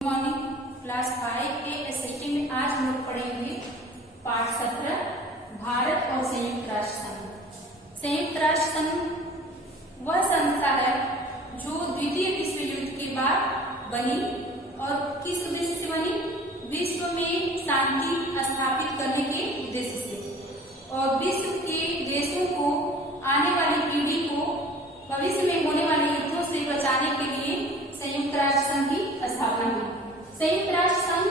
Morning class 5 के SST में आज हम लोग पढ़ेंगे पाठ 17 भारत और संयुक्त राष्ट्र संघ। संयुक्त राष्ट्र संघ वह संस्था है जो द्वितीय विश्व युद्ध के बाद बनी और किस उद्देश्य से बनी? विश्व में शांति स्थापित करने के उद्देश्य से और विश्व के देशों को आने वाली पीढ़ी को भविष्य में होने वाले युद्धों से बचाने के लिए संयुक्त राष्ट्र संघ की स्थापना हुई। संयुक्त राष्ट्र संघ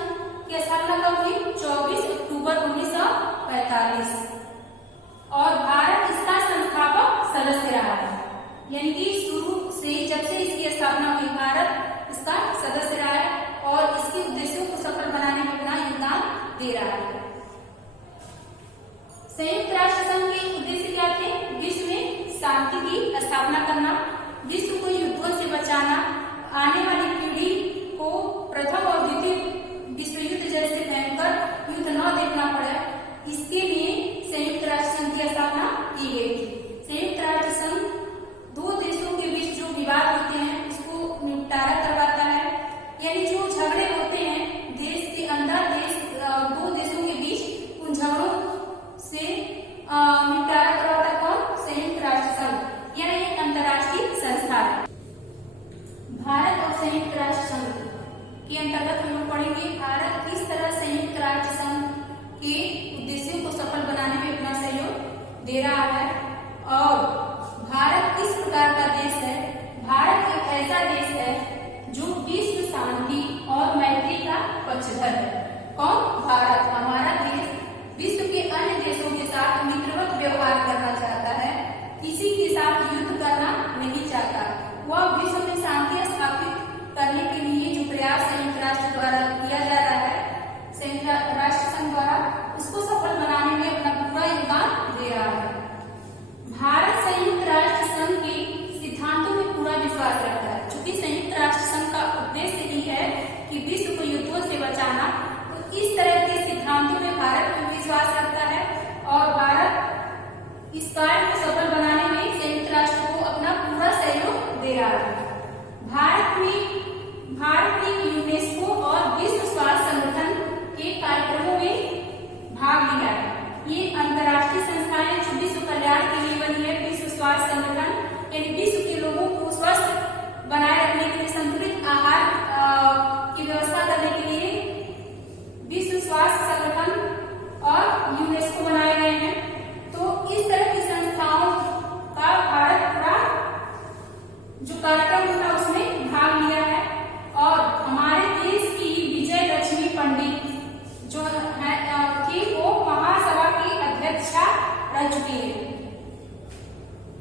की स्थापना कब हुई? 24 अक्टूबर 1945 और भारत इसका संस्थापक सदस्य रहा है। यानी कि शुरू से जब से इसकी स्थापना हुई भारत इसका सदस्य रहा है और इसके उद्देश्यों को सफल बनाने में अपना योगदान दे रहा है। संयुक्त राष्ट्र संघ के उद्देश्य क्या थे? विश्व में शांति की स्थापना करना, विश्व को युद्धों से बचाना, आने वाली पीढ़ी को प्रथम और द्वितीय विश्व युद्ध जैसे भयंकर युद्ध न देखना पड़े, इसके लिए संयुक्त राष्ट्र संघ की स्थापना की गई थी। संयुक्त राष्ट्र संघ दो देशों के बीच जो विवाद होते हैं उसको निपटारा करवाता है। यानी जो झगड़े होते हैं देश के अंदर दो देशों के बीच, उन झगड़ों से निपटारा करवाता कौन? संयुक्त राष्ट्र संघ। यह एक अंतर्राष्ट्रीय संस्था है। भारत और संयुक्त राष्ट्र संघ के अंतर्गत हम लोग पढ़ेंगे भारत किस तरह संयुक्त राष्ट्र संघ के उद्देश्यों को सफल बनाने में अपना सहयोग दे रहा है और भारत किस प्रकार का देश है। भारत एक ऐसा देश है जो विश्व शांति और मैत्री का पक्षधर है। कौन? भारत। हमारा देश विश्व के अन्य देशों के साथ मित्रवत व्यवहार करना चाहता है, किसी के साथ युद्ध करना नहीं चाहता। वह विश्व में शांति स्थापित करने के लिए जो प्रयास संयुक्त राष्ट्र द्वारा किया जा रहा है, संयुक्त राष्ट्र संघ द्वारा, उसको सफल बनाने में अपना पूरा योगदान दे रहा है। भारत संयुक्त राष्ट्र संघ के सिद्धांतों में पूरा विश्वास रखता है। चूंकि संयुक्त राष्ट्र संघ का उद्देश्य ही है कि विश्व को युद्धों से बचाना, तो इस तरह के सिद्धांतों में भारत में विश्वास रखता है और भारत इस कार्य को सफल बनाने में संयुक्त राष्ट्र को अपना पूरा सहयोग दे रहा है। भारत ने यूनेस्को और विश्व स्वास्थ्य संगठन के कार्यक्रमों में भाग लिया है। ये अंतर्राष्ट्रीय संस्थाएं जो विश्व कल्याण के लिए बनी है। विश्व स्वास्थ्य संगठन यानी विश्व के लोगों को स्वस्थ बनाए रखने के लिए, संतुलित आहार की व्यवस्था करने के लिए विश्व स्वास्थ्य संगठन और यूनेस्को बनाए गए हैं। तो इस तरह की संस्थाओं का भारत पूरा जो कार्यक्रम था उसमें भाग लिया है और हमारे देश की विजय लक्ष्मी पंडित जो है कि वो महासभा की अध्यक्षा रह चुकी है।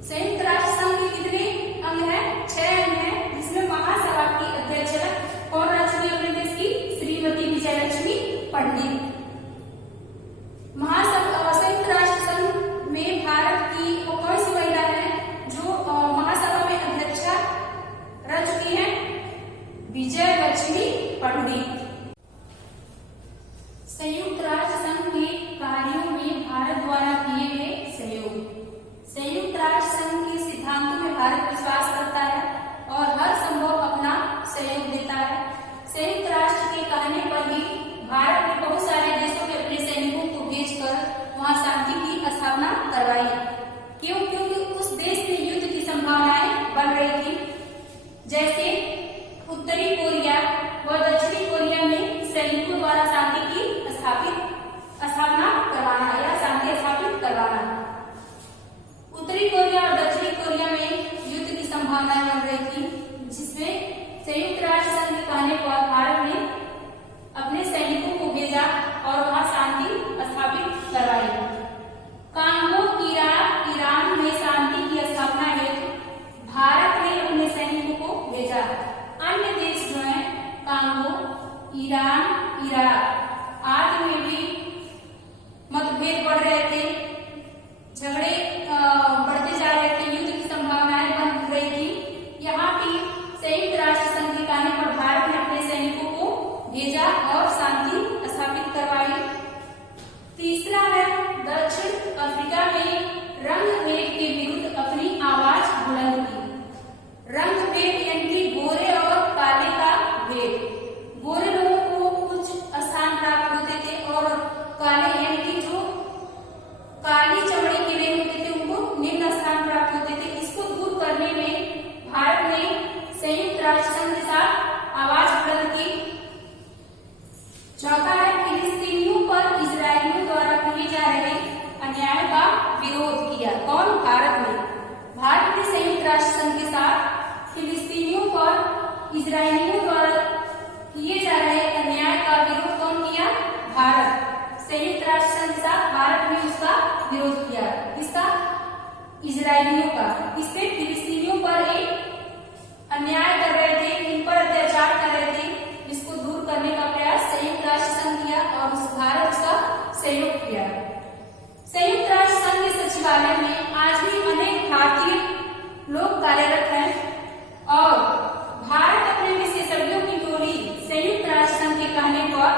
संयुक्त राष्ट्र संघ के कितने अंग हैं? 6 अंग हैं, जिसमें महासभा की अध्यक्षा कौन रह चुकी है अपने देश की? श्रीमती विजय लक्ष्मी पंडित। संयुक्त राष्ट्र संघ में भारत की वो कौन सी महिला है जो महासभा में अध्यक्षा रह चुकी है? विजय लक्ष्मी पंडित। संयुक्त राष्ट्र संघ के कार्यों में भारत द्वारा किए गए सहयोग। संयुक्त राष्ट्र संघ के सिद्धांतों में भारत विश्वास करता है और हर संभव अपना सहयोग देता है। संयुक्त राष्ट्र के कहने पर ही भारत ने बहुत सारे देशों में अपने सैनिकों को भेजकर वहां शांति की स्थापना करवाई। क्यों? क्योंकि उस देश में युद्ध की संभावनाएं बढ़ रही थी। जैसे उत्तरी कोरिया व दक्षिणी कोरिया में सैनिकों द्वारा शांति की स्थापना करवाना या शांति स्थापित करवाना। उत्तरी कोरिया और दक्षिणी कोरिया में युद्ध की संभावनाएं बढ़ रही थी, जिसमें संयुक्त राष्ट्र संघ के कहने पर भारत ने अपने सैनिकों को भेजा और वहां शांति स्थापित करवाई। कांगो ईरान में शांति की स्थापना हेतु भारत ने अपने सैनिकों को भेजा। अन्य देश जो है कांगो, ईरान, इराक आदि में भी मतभेद बढ़ रहे थे, झगड़े बढ़ते जा रहे थे, युद्ध की संभावनाएं बन रही थी। यहाँ भी संयुक्त राष्ट्र संघ के कहने पर भारत ने अपने सैनिकों को भेजा और शांति स्थापित करवाई। तीसरा है दक्षिण अफ्रीका में रंगभेद के विरुद्ध अपनी आवाज बुलंद की। रंगभेद यानी गोरे और काले का भेद। गोरे राष्ट्र संघ के साथ आवाज बुलंद की। चौथा है फिलिस्तीनियों पर इजरायलियों द्वारा किए जा रहे अन्याय का विरोध किया। कौन? भारत ने। भारत ने संयुक्त राष्ट्र संघ के साथ फिलिस्तीनियों पर इजरायलियों द्वारा किए जा रहे अन्याय का विरोध कौन किया? भारत। संयुक्त राष्ट्र संघ के साथ भारत ने उसका विरोध किया। किसका? इजरायलियों का। इससे फिलिस्तीनियों पर एक अन्याय कर रहे थे, इन पर अत्याचार कर रहे थे, इसको दूर करने का प्रयास संयुक्त राष्ट्र संघ किया और उस भारत उसका सहयोग किया। संयुक्त राष्ट्र संघ के सचिवालय में आज भी अनेक भारतीय लोग कार्यरत हैं और भारत अपने विशेषज्ञों की टोली संयुक्त राष्ट्र संघ के कहने पर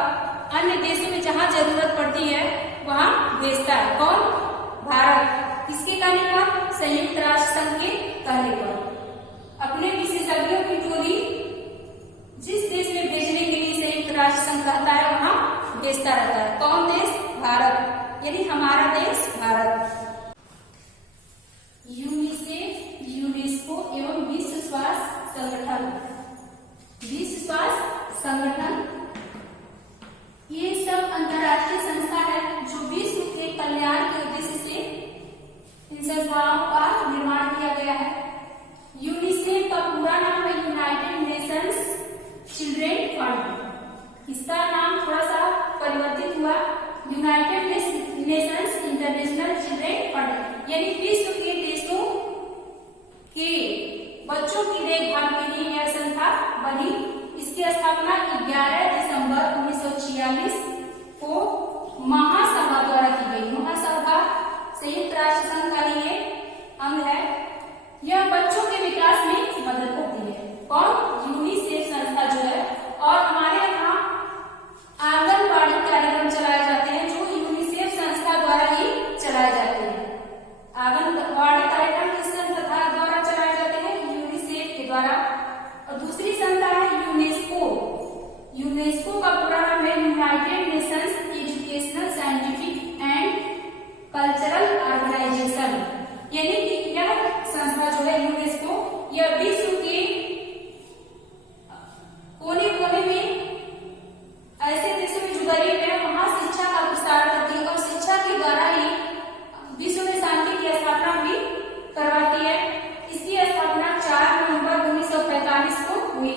अन्य देशों में जहां जरूरत पड़ती है वहां भेजता है। कौन? भारत। किसके कहने पर? संयुक्त राष्ट्र संघ के कहने पर। अपने विशेषज्ञों की टोली जिस देश में भेजने के लिए संयुक्त राष्ट्र संघ कहता है वहां भेजता रहता है। कौन देश? भारत। यानी हमारा देश भारत। यूनिसेफ, यूनेस्को एवं विश्व स्वास्थ्य संगठन, विश्व स्वास्थ्य संगठन, ये सब अंतर्राष्ट्रीय संस्था है जो विश्व के कल्याण के उद्देश्य से इन संस्थाओं का निर्माण किया गया है। यूनिसेफ का पूरा नाम है यूनाइटेड नेशंस चिल्ड्रेन फंड। इसका नाम थोड़ा सा परिवर्तित हुआ, United Nations international children fund, यानी विश्व के देशों के बच्चों की देखभाल के लिए यह संस्था बनी। इसकी स्थापना 11 दिसंबर 1946 को महासभा द्वारा की गई। महासभा संयुक्त राष्ट्र संघ का ये अंग है। यह बच्चों के विकास में मदद करती है। कौन? यूनिसेफ संस्था जो है। और हमारे यहाँ आंगनबाड़ी कार्यक्रम चलाए जाते हैं जो यूनिसेफ संस्था द्वारा ही चलाए जाते हैं। आंगनबाड़ी कार्यक्रम किस संस्था द्वारा चलाए जाते हैं? यूनिसेफ के द्वारा। और दूसरी संस्था है यूनेस्को। यूनेस्को का पूरा नाम है United Nations Educational Scientific and Cultural Organization, यानी कि यह संस्था जो है यूनेस्को, यह विश्व के कोने कोने में ऐसे देशों में जो गरीब है वहां शिक्षा का विस्तार करती है और शिक्षा के द्वारा ही विश्व में शांति की स्थापना भी करवाती है। इसकी स्थापना 4 नवंबर 1945 को हुई।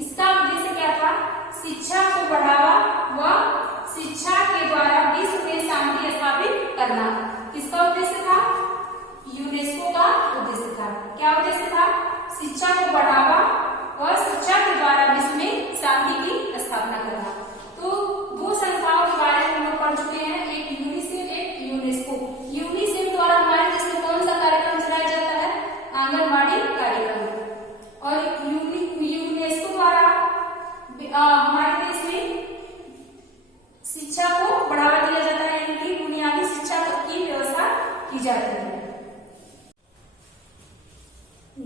इसका उद्देश्य क्या था? शिक्षा को बढ़ावा व शिक्षा के द्वारा विश्व में शांति स्थापित करना। किसका उद्देश्य था? यूनेस्को का उद्देश्य था। क्या उद्देश्य था? शिक्षा को बढ़ावा और शिक्षा के द्वारा विश्व में शांति की स्थापना करना। तो दो संस्थाओं के बारे में हम लोग पढ़ चुके हैं, एक यूनिसेफ, एक यूनेस्को। यूनिसेफ द्वारा हमारे देश में कौन सा कार्यक्रम चलाया जाता है? आंगनबाड़ी कार्यक्रम। और यूनेस्को द्वारा हमारे देश में शिक्षा को बढ़ावा दिया जाता है, यानी कि बुनियादी शिक्षा की व्यवस्था की जाती है।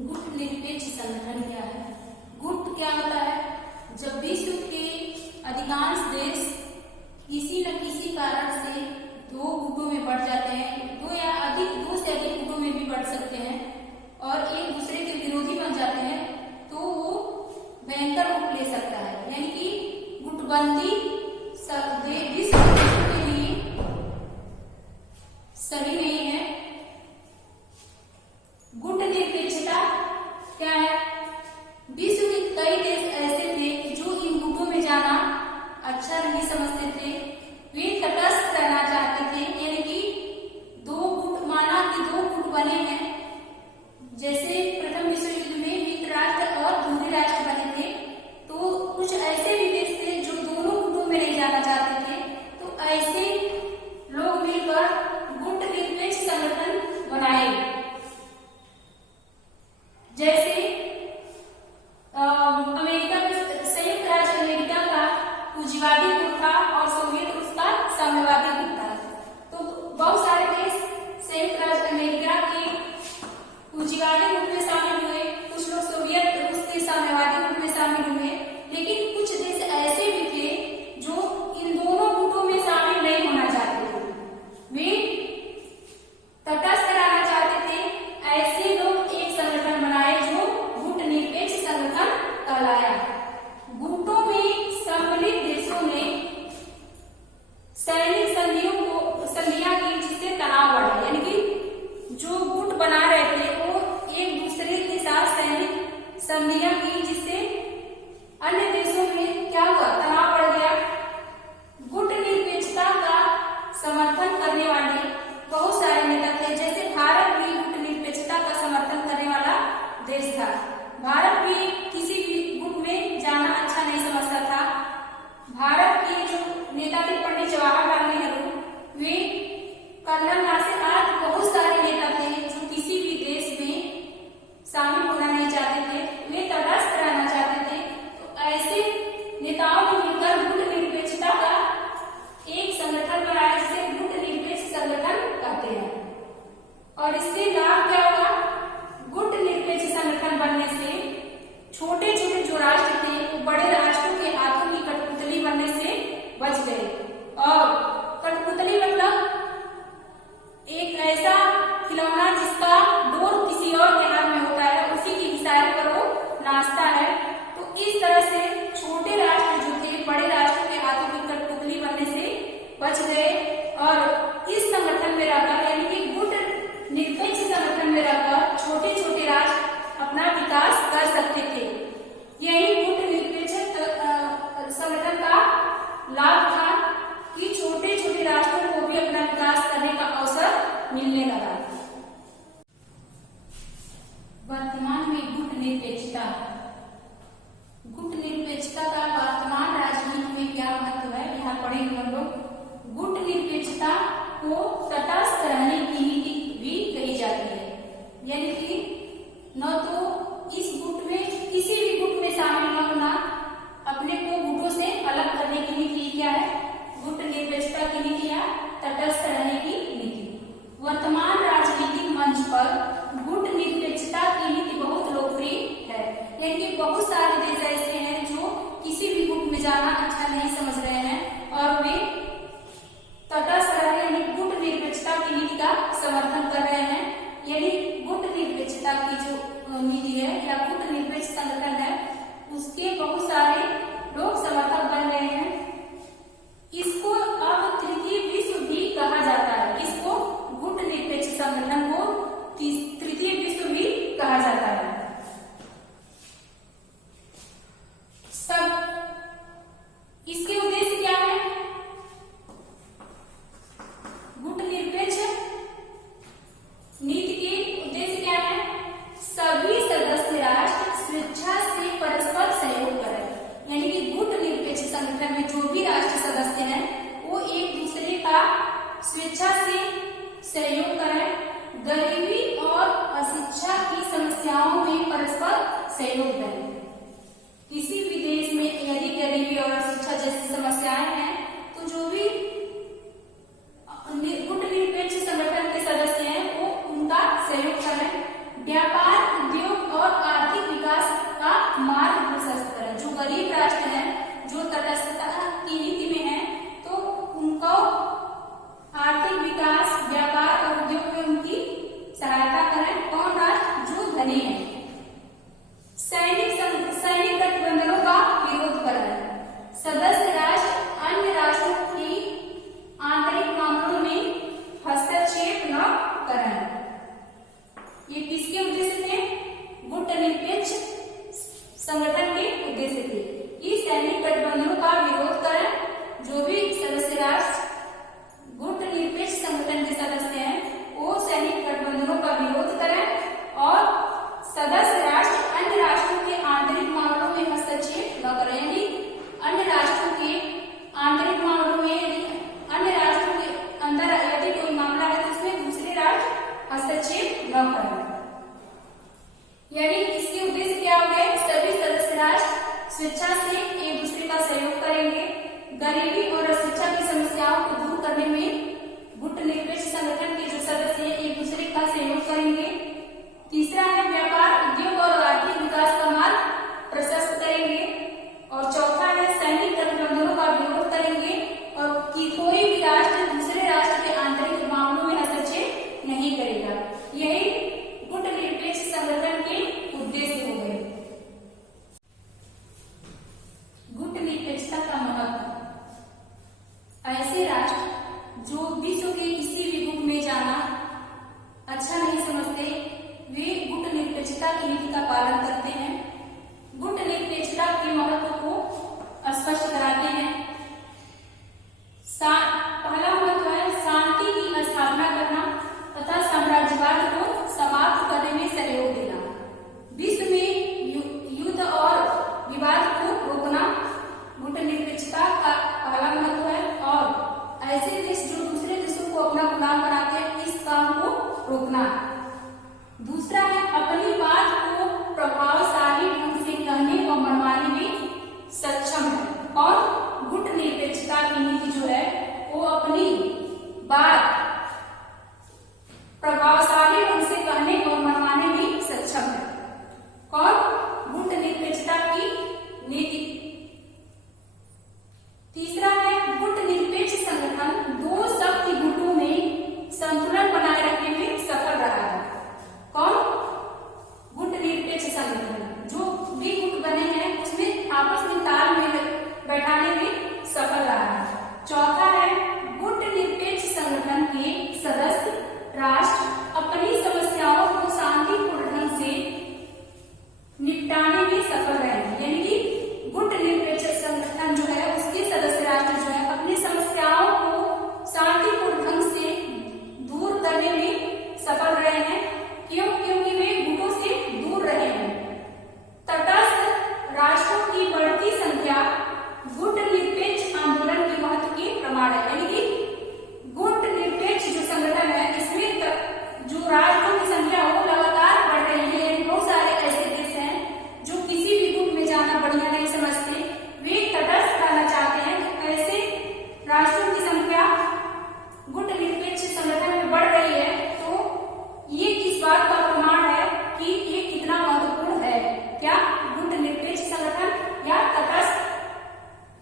गुट निरपेक्ष संगठन क्या है? गुट क्या होता है? जब विश्व के अधिकांश देश किसी न किसी कारण से दो गुटों में बढ़ जाते हैं, दो या दो से अधिक गुटों में भी बढ़ सकते हैं और एक दूसरे के विरोधी बन जाते हैं, तो वो भयंकर रूप ले सकता है। यानी कि गुटबंदी विश्व के लिए सही नहीं है। गुट निरपेक्षता क्या है? विश्व के कई देश ऐसे थे जो इन गुटों में जाना अच्छा नहीं समझते थे, वे तटस्थ रहना चाहते थे। यानी कि दो गुट, माना कि दो गुट बने हैं, जैसे प्रथम विश्व युद्ध में मित्र राष्ट्र और धुरी राष्ट्र बने थे, तो कुछ ऐसे भी देश थे जो दोनों गुटों में नहीं जाना चाहते थे। तो ऐसे लोग मिलकर गुट निरपेक्ष संगठन बनाए। जैसे अमेरिका में संयुक्त राज्य अमेरिका का पूंजीवादी गुट था और सोवियत रूस का साम्यवादी गुट था। संधियां की, जिससे अन्य देशों में क्या हुआ, तनाव बढ़ गया। गुटनिरपेक्षता का समर्थन करने वाले बहुत सारे नेता थे, जैसे भारत भी गुटनिरपेक्षता का समर्थन करने वाला देश था। भारत भी किसी भी गुट में जाना अच्छा नहीं समझता था। भारत के जो नेता थे पंडित जवाहरलाल नेहरू, वे कर्नल नासिर, आज बहुत सारे नेता थे जो किसी भी देश में शामिल होना नहीं चाहते थे, वे तटस्थ रहना चाहते थे। तो ऐसे नेताओं ने मिलकर गुटनिरपेक्षता का एक संगठन बनाया, जिसे गुटनिरपेक्ष संगठन कहते हैं। और इससे लाभ क्या होगा, गुटनिरपेक्ष संगठन बनने से छोटे छोटे जो राष्ट्र थे वो बड़े राष्ट्रों के हाथों की कठपुतली बनने से बच गए। और कठपुतली मतलब एक ऐसा खिलौना जिसका डोर किसी और के हाथ में होता है, उसी के इशारे पर वो नाचता है। तो इस तरह से छोटे राष्ट्र जो थे बड़े राष्ट्रों के हाथों की कठपुतली बनने से बच गए और इस संगठन में रहकर, यानी कि गुटनिरपेक्ष संगठन में रहकर छोटे छोटे राष्ट्र अपना विकास कर सकते थे। यही गुटनिरपेक्ष संगठन का लाभ था कि छोटे छोटे राष्ट्रों को भी अपना विकास करने का अवसर मिलने लगा। वर्तमान में गुटनिरपेक्षता का वर्तमान राजनीति में क्या महत्व है, यहाँ पढ़ेंगे हम लोग। गुटनिरपेक्षता को तटस्थ रहने की नीति भी कही जाती है, यानी कि न तो इस गुट में, किसी भी गुट में शामिल न होना, अपने को गुटों से अलग करने की नीति क्या है, गुटनिरपेक्षता की नीति या तटस्थ रहने की नीति। वर्तमान राजनीतिक मंच पर गुटनिरपेक्षता की नीति बहुत लोकप्रिय है, यानी कि बहुत सारे देश ऐसे हैं जो किसी भी गुट में जाना अच्छा नहीं समझ रहे हैं और वे तटस्थ रहने, यानी गुटनिरपेक्षता की नीति का समर्थन कर रहे हैं। यानी गुटनिरपेक्षता की जो नीति है या गुटनिरपेक्ष संगठन है, उसके बहुत सारे लोग समर्थक बन गए हैं। इसको अब तृतीय विश्व भी कहा जाता है। इसको गुटनिरपेक्ष संगठन को तृतीय विश्व भी कहा जाता है। सब इसके उद्देश्य क्या है, गुटनिरपेक्ष नीति के उद्देश्य क्या है, सभी सदस्य राष्ट्र स्वेच्छा से परस्पर सहयोग करें, यानी कि गुटनिरपेक्ष संगठन में जो भी राष्ट्र सदस्य हैं वो एक दूसरे का स्वेच्छा से सहयोग करें, गरीबी और अशिक्षा की समस्याओं में परस्पर सहयोग करें। किसी भी देश में यदि गरीबी और अशिक्षा जैसी समस्याएं हैं तो जो भी गुटनिरपेक्ष संगठन के सदस्य हैं वो उनका सहयोग करें। व्यापार, उद्योग और आर्थिक विकास का मार्ग प्रशस्त करें। जो गरीब राष्ट्र हैं, जो तटस्थता की नीति में हैं, तो उनको आर्थिक विकास, व्यापार और उद्योग में उनकी सहायता करें। कौन राष्ट्र, जो धनी है। सैनिक गठबंधनों का विरोध करें। सदस्य राष्ट्र अन्य राष्ट्रों की आंतरिक मामलों में हस्तक्षेप न करें। ये किसके उद्देश्य थे, गुटनिरपेक्ष संगठन के उद्देश्य थे। ये सैनिक गठबंधनों का विरोध करें। जो भी सदस्य राष्ट्र गुटनिरपेक्ष संगठन के सदस्य हैं वो सैनिक गठबंधनों का विरोध करें और सदस्य राष्ट्र अन्य राष्ट्रों के आंतरिक मामलों में हस्तक्षेप न करें। यानी अन्य राष्ट्रों के आंतरिक मामलों में, अन्य राष्ट्रों के अंदर यदि कोई मामला है तो उसमें दूसरे राष्ट्र हस्तक्षेप न करें। यानी इसके उद्देश्य क्या हो गए, सभी सदस्य राष्ट्र स्वेच्छा से एक दूसरे का सहयोग करेंगे। गरीबी और अशिक्षा की समस्याओं को दूर करने में गुटनिरपेक्ष संगठन के जो सदस्य हैं एक दूसरे का सहयोग करेंगे। तीसरा है व्यापार, उद्योग और आर्थिक विकास का मार्ग प्रशस्त करेंगे। और चौथा है सैनिक गठबंधनों का विरोध करेंगे और कि कोई भी राष्ट्र दूसरे राष्ट्र के आंतरिक मामलों में हस्तक्षेप नहीं करेगा। यही गुटनिरपेक्ष संगठन के उद्देश्य हो गए।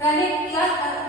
पहले यह